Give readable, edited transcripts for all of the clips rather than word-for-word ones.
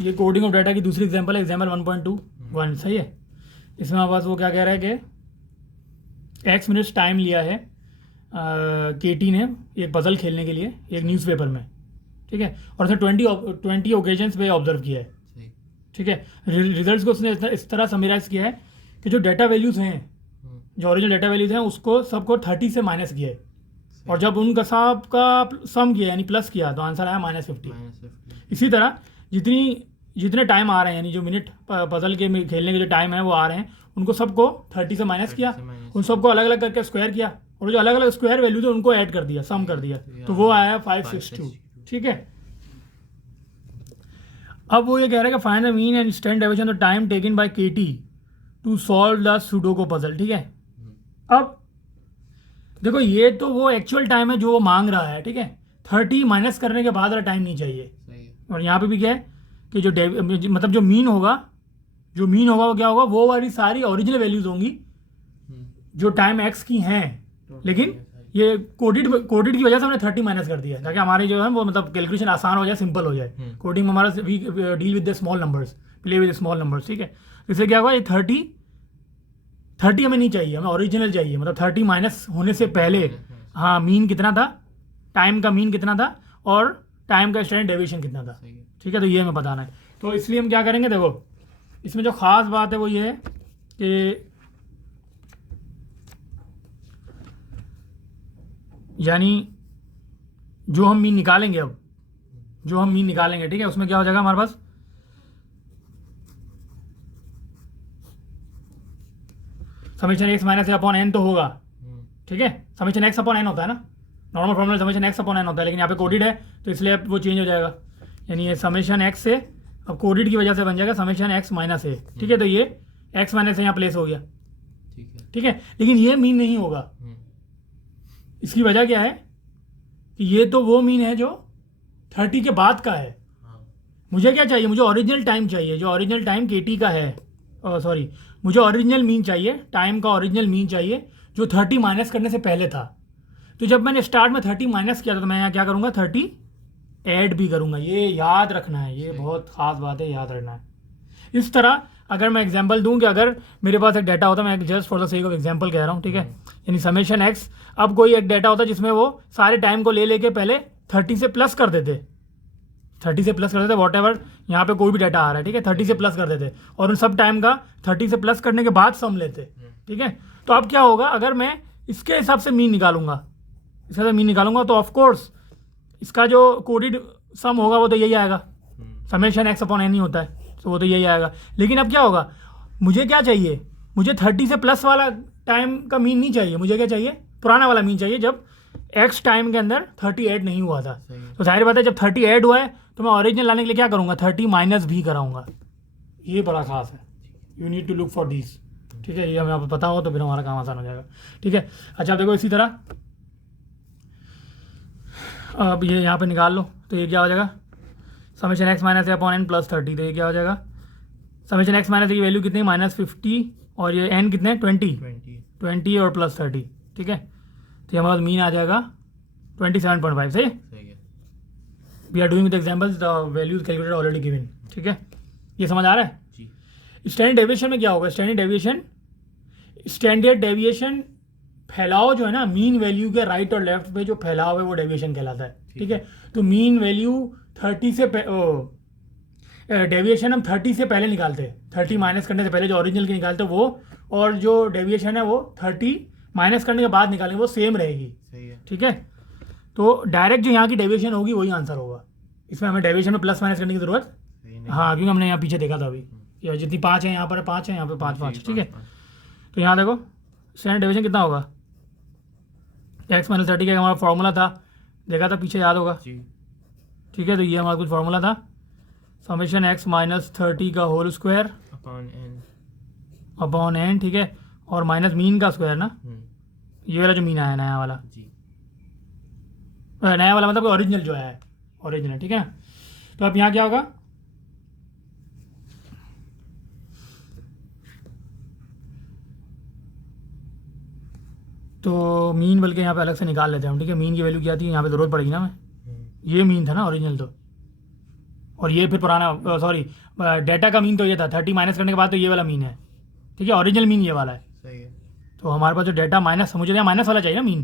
ये coding of data की दूसरी एग्जांपल है, एग्जांपल 1.21, सही है। इसमें हमारे पास वो क्या कह रहा है कि x मिनट्स टाइम लिया है केटी ने एक पजल खेलने के लिए एक न्यूज़पेपर में, ठीक है, और उसने 20 ओकेजन्स पे ऑब्जर्व किया है, ठीक है। रिजल्ट्स को उसने इस तरह समराइज किया है कि जो डाटा वैल्यूज़ हैं, जो ओरिजिनल डाटा वैल्यूज़ हैं, उसको सबको 30 से माइनस किया है, और जब उनका सब का सम किया यानी प्लस किया तो आंसर आया -50। इसी तरह जितने टाइम आ रहे हैं, यानी जो मिनट पजल के खेलने के जो टाइम है वो आ रहे हैं, उनको सबको 30 से माइनस किया, उन सबको अलग अलग करके स्क्वायर किया, और जो अलग अलग स्क्वायर वैल्यू थे उनको ऐड कर दिया, सम कर दिया, तो वो आया 562, ठीक है। अब वो ये कह रहा है कि find the mean and standard deviation the time taken by KT to solve the sudoku puzzle, ठीक है। अब देखो ये तो वो एक्चुअल टाइम है जो वो मांग रहा है, ठीक है। 30 माइनस करने के बाद वाला टाइम नहीं चाहिए, और यहाँ पे भी क्या है कि जो मतलब जो मीन होगा वो क्या होगा, वो वाली सारी ओरिजिनल वैल्यूज होंगी जो टाइम एक्स की हैं, लेकिन ये कोडेड की वजह से हमने 30 माइनस कर दिया ताकि हमारी जो है वो मतलब कैलकुलेशन आसान हो जाए, सिंपल हो जाए। कोडिंग में हमारा we deal with the small numbers, play with small numbers, ठीक है। इससे क्या होगा, ये 30 हमें नहीं चाहिए, हमें ओरिजिनल चाहिए, मतलब 30 माइनस होने से पहले हाँ मीन कितना था, टाइम का मीन कितना था, और टाइम का स्टैंडर्ड डेविएशन कितना था, ठीक है। तो ये हमें बताना है। तो इसलिए हम क्या करेंगे, देखो इसमें जो ख़ास बात है वो ये है कि यानी जो हम मीन निकालेंगे, अब जो हम मीन निकालेंगे, ठीक है, उसमें क्या हो जाएगा हमारे पास, समेशन एक्स माइनस ए अपॉन एन तो होगा, ठीक है। समेशन एक्स अपॉन एन होता है ना, normal formula summation x upon n होता है, लेकिन यहाँ पे कोडिड है तो इसलिए अब वो चेंज हो जाएगा, यानी ये समेशन एक्स से अब कोडिड की वजह से बन जाएगा समेशन एक्स माइनस ए, ठीक है। तो ये एक्स माइनस ए यहाँ प्लेस हो गया, ठीक है। लेकिन ये मीन नहीं होगा, इसकी वजह क्या है कि ये तो वो मीन है जो 30 के बाद का है। मुझे क्या चाहिए, मुझे ओरिजिनल टाइम चाहिए, जो ओरिजिनल टाइम केटी का है, सॉरी मुझे ओरिजिनल मीन चाहिए, टाइम का ओरिजिनल मीन चाहिए जो 30 माइनस करने से पहले था। तो जब मैंने स्टार्ट में 30 माइनस किया था तो मैं यहाँ क्या करूँगा, 30 ऐड भी करूँगा, ये याद रखना है, ये बहुत ख़ास बात है, याद रखना है। इस तरह अगर मैं एग्जांपल दूं कि अगर मेरे पास एक डाटा होता, मैं just for the sake of example कह रहा हूँ, ठीक है, यानी समेशन एक्स, अब कोई एक डाटा होता जिसमें वो सारे टाइम को ले लेके पहले 30 से प्लस कर देते, 30 से प्लस कर देते, वॉट एवर यहाँ पे कोई भी डाटा आ रहा है, ठीक है, 30 से प्लस कर देते, और उन सब टाइम का 30 से प्लस करने के बाद सम लेते, ठीक है। तो अब क्या होगा, अगर मैं इसके हिसाब से मीन निकालूंगा, तो ऑफकोर्स इसका जो कोडिड सम होगा वो तो यही आएगा, समेशन एक्स अपॉन एन ही होता है, तो वो तो यही आएगा। लेकिन अब क्या होगा, मुझे क्या चाहिए, मुझे 30 से प्लस वाला टाइम का मीन नहीं चाहिए, मुझे क्या चाहिए, पुराना वाला मीन चाहिए जब एक्स टाइम के अंदर 30 ऐड नहीं हुआ था। तो जाहिर बात है जब 30 ऐड हुआ है तो मैं ओरिजिनल लाने के लिए क्या करूँगा, 30 माइनस भी कराऊंगा। ये बड़ा खास है, you need to look for this, ठीक है। ये हमें आपको पता हो तो फिर हमारा काम आसान हो जाएगा, ठीक है। अच्छा देखो इसी तरह अब ये यहाँ पे निकाल लो, तो ये क्या हो जाएगा, समेशन एक्स माइनस ए अपॉन एन प्लस 30, तो ये क्या हो जाएगा, समेशन एक्स माइनस ए की वैल्यू कितनी, -50, और ये एन कितने 20 और प्लस 30, ठीक है। तो हमारे पास मीन आ जाएगा 27.5, सही है। We are doing with examples, the values calculated already given, ठीक है। ये समझ आ रहा है जी। स्टैंडर्ड डेविएशन में क्या होगा, स्टैंडर्ड डेविएशन फैलाव जो है ना, मीन वैल्यू के राइट और लेफ्ट पे जो फैलाव है वो डेविएशन कहलाता है, ठीक है। तो मीन वैल्यू 30 से डेविएशन हम 30 से पहले निकालते हैं, 30 माइनस करने से पहले जो ओरिजिनल की निकालते हैं वो, और जो डेविएशन है वो 30 माइनस करने के बाद निकालेंगे, वो सेम रहेगी, ठीक है। तो डायरेक्ट जो यहाँ की डेविएशन होगी वही आंसर होगा, इसमें हमें डेविएशन में प्लस माइनस करने की जरूरत हाँ, क्योंकि हमने यहाँ पीछे देखा था अभी, जितनी 5 है यहाँ पर 5 है, यहाँ पे 5, ठीक है। तो यहाँ देखो स्टैंडर्ड डेविएशन कितना होगा, एक्स माइनस 30 का हमारा फॉर्मूला था, देखा था पीछे, याद होगा, ठीक है। तो ये हमारा कुछ फॉर्मूला था, समेशन एक्स माइनस 30 का होल स्क्वायर अपॉन एन, ठीक है, और माइनस मीन का स्क्वायर ना, ये वाला जो मीन आया नया वाला मतलब ओरिजिनल जो है ओरिजिनल, ठीक है ना। तो अब यहाँ क्या होगा, तो मीन बल्कि यहाँ पे अलग से निकाल लेते हैं हम, ठीक है। मीन की वैल्यू क्या थी, यहाँ पे ज़रूरत पड़ेगी ना, मैं ये मीन था ना ओरिजिनल, तो और ये फिर पुराना सॉरी डेटा का मीन तो ये था 30 माइनस करने के बाद तो ये वाला मीन है, ठीक है, ओरिजिनल मीन ये वाला है। सही है। तो हमारे पास जो डेटा माइनस, मुझे यहाँ माइनस वाला चाहिए ना मीन,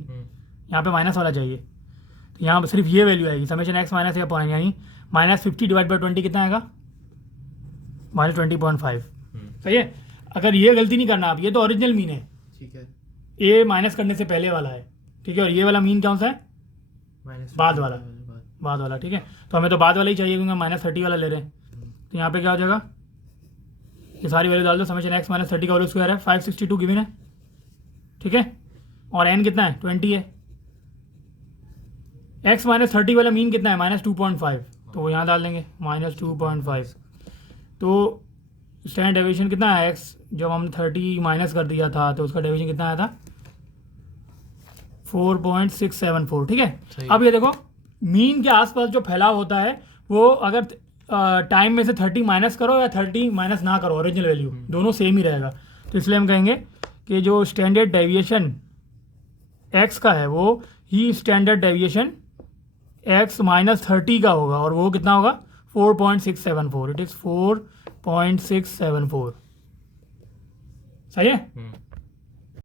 यहाँ पे माइनस वाला चाहिए, तो यहाँ पर सिर्फ ये वैल्यू आएगी समेशन एक्स माइनस ए अपॉन, यानी -50 डिवाइड बाई 20 कितना आएगा, -20.5। सही है। अगर ये गलती नहीं करना आप, ये तो ओरिजिनल मीन है, ठीक है, ए माइनस करने से पहले वाला है, ठीक है, और ये वाला मीन कौन सा है, बाद वाला, बाद वाला, ठीक है। तो हमें तो बाद वाला ही चाहिए क्योंकि -30 वाला ले रहे हैं। तो यहाँ पे क्या हो जाएगा, ये सारी वैल्यू डाल दो, समेशन एक्स -30 का होल स्क्वायर है 562 गिवन है, ठीक है, और एन कितना है 20 है। एक्स -30 वाला मीन कितना है -2.5, तो वो यहाँ डाल देंगे -2.5। तो स्टैंडर्ड डेविएशन कितना है एक्स, जब हमने 30 माइनस कर दिया था तो उसका डेविएशन कितना आया था 4.674, ठीक है। अब ये देखो मीन के आसपास जो फैलाव होता है वो अगर टाइम में से 30 माइनस करो या 30 माइनस ना करो, ओरिजिनल वैल्यू दोनों सेम ही रहेगा। तो इसलिए हम कहेंगे कि जो स्टैंडर्ड डेविएशन एक्स का है वो ही स्टैंडर्ड डेविएशन एक्स -30 का होगा, और वो कितना होगा 4.674, इट इज़ 4.674। सही है।